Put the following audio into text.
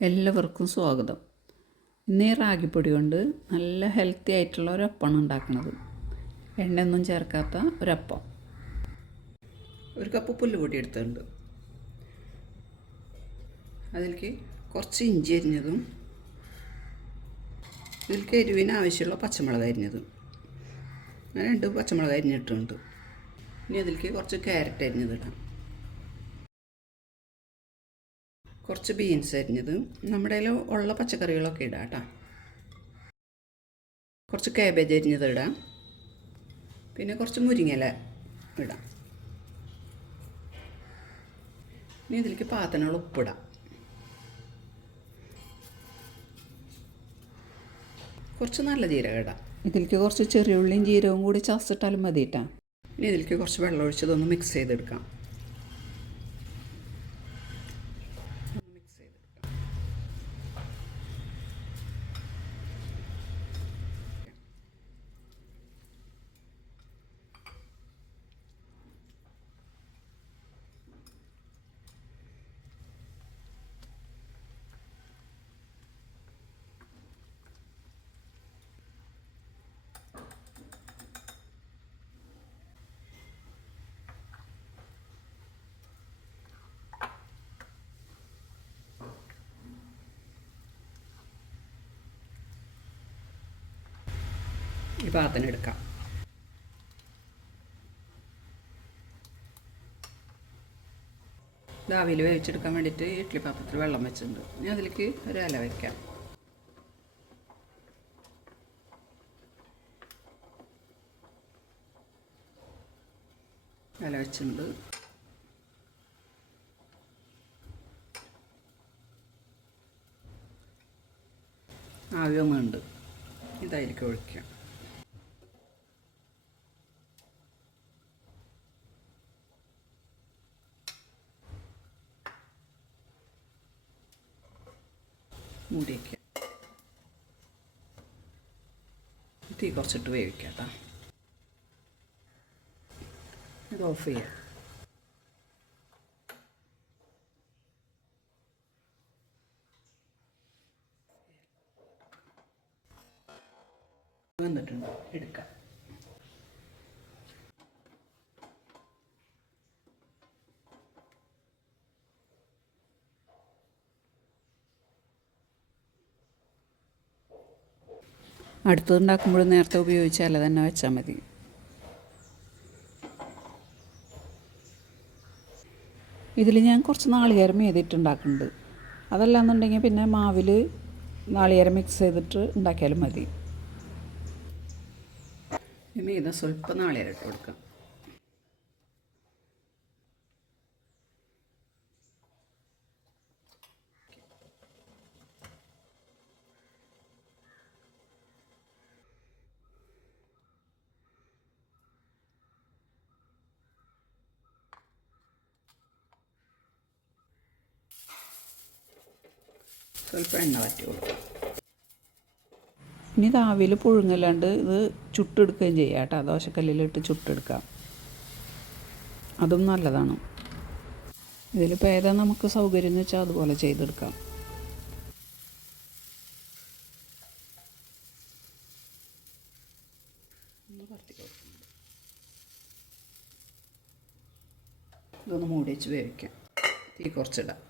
എല്ലാവർക്കും സ്വാഗതം. ഇന്ന് ഈ റാഗിപ്പൊടി കൊണ്ട് നല്ല ഹെൽത്തി ആയിട്ടുള്ള ഒരു അപ്പമാണ് ഉണ്ടാക്കുന്നത്. എണ്ണയൊന്നും ചേർക്കാത്ത ഒരപ്പം. ഒരു കപ്പ് പുല്ലുപൊടി എടുത്തിട്ടുണ്ട്. അതിലേക്ക് കുറച്ച് ഇഞ്ചി അരിഞ്ഞതും ഇതിലേക്ക് എരിവിന് ആവശ്യമുള്ള പച്ചമുളക് അരിഞ്ഞതും രണ്ട് പച്ചമുളക് അരിഞ്ഞിട്ടുണ്ട്. ഇനി അതിലേക്ക് കുറച്ച് ക്യാരറ്റ് അരിഞ്ഞതിടാം കുറച്ച് ബീൻസ് അരിഞ്ഞത്. നമ്മുടെ കയ്യിൽ ഉള്ള പച്ചക്കറികളൊക്കെ ഇടാം കേട്ടോ. കുറച്ച് കാബേജ് അരിഞ്ഞത് ഇടാം. പിന്നെ കുറച്ച് മുരിങ്ങല ഇടാം. ഇനി ഇതിലേക്ക് പാത്രങ്ങൾ ഉപ്പിടാം. കുറച്ച് നല്ല ജീരകം ഇടാം. ഇതിലേക്ക് കുറച്ച് ചെറിയ ഉള്ളിയും ജീരകവും കൂടി ചതച്ചിട്ടാലും മതി ഇട്ടാം ഇനി ഇതിലേക്ക് കുറച്ച് വെള്ളം ഒഴിച്ചതൊന്ന് മിക്സ് ചെയ്തെടുക്കാം. ഈ പാത്രം എടുക്കാം. ദാവിൽ വേവിച്ചെടുക്കാൻ വേണ്ടിയിട്ട് ഇഡ്ഡലി പാത്രത്തിൽ വെള്ളം വെച്ചിട്ടുണ്ട്. ഇനി അതിലേക്ക് ഒരു ഇല വയ്ക്കാം ഇല വെച്ചിട്ടുണ്ട്. ആവി വന്നുണ്ട് ഇതായിരിക്കും ഒഴിക്കാം മൂടി വയ്ക്കുക തീ കുറച്ചിട്ട് വേവിക്കാം കേട്ടോ. ഇത് ഓഫ് ചെയ്യാം. വന്നിട്ടുണ്ട്. എടുക്കാം. അടുത്തത് നേരത്തെ ഉപയോഗിച്ച ഉപയോഗിച്ചാൽ തന്നെ വെച്ചാൽ മതി. ഇതിൽ ഞാൻ കുറച്ച് നാളികേരം ചെയ്തിട്ടുണ്ടാക്കുന്നുണ്ട് അതല്ലാന്നുണ്ടെങ്കിൽ പിന്നെ മാവിൽ നാളികേരം മിക്സ് ചെയ്തിട്ട് ഉണ്ടാക്കിയാലും മതി. മീത സ്വല്പം നാളികേരം ഇട്ട് കൊടുക്കാം. സ്വല്പം എണ്ണ കൊടുക്കാം ഇനി താവിൽ പുഴുങ്ങലാണ്ട് ഇത് ചുട്ടെടുക്കുകയും ചെയ്യാം കേട്ടോ. ദോശക്കല്ലിലിട്ട് ചുട്ടെടുക്കാം. അതും നല്ലതാണ്. ഇതിലിപ്പോൾ ഏതാ നമുക്ക് സൗകര്യം എന്ന് വെച്ചാൽ അതുപോലെ ചെയ്തെടുക്കാം. ഇതൊന്ന് മൂടി വെച്ച് വേവിക്കാം. തീ കുറച്ചിടാം.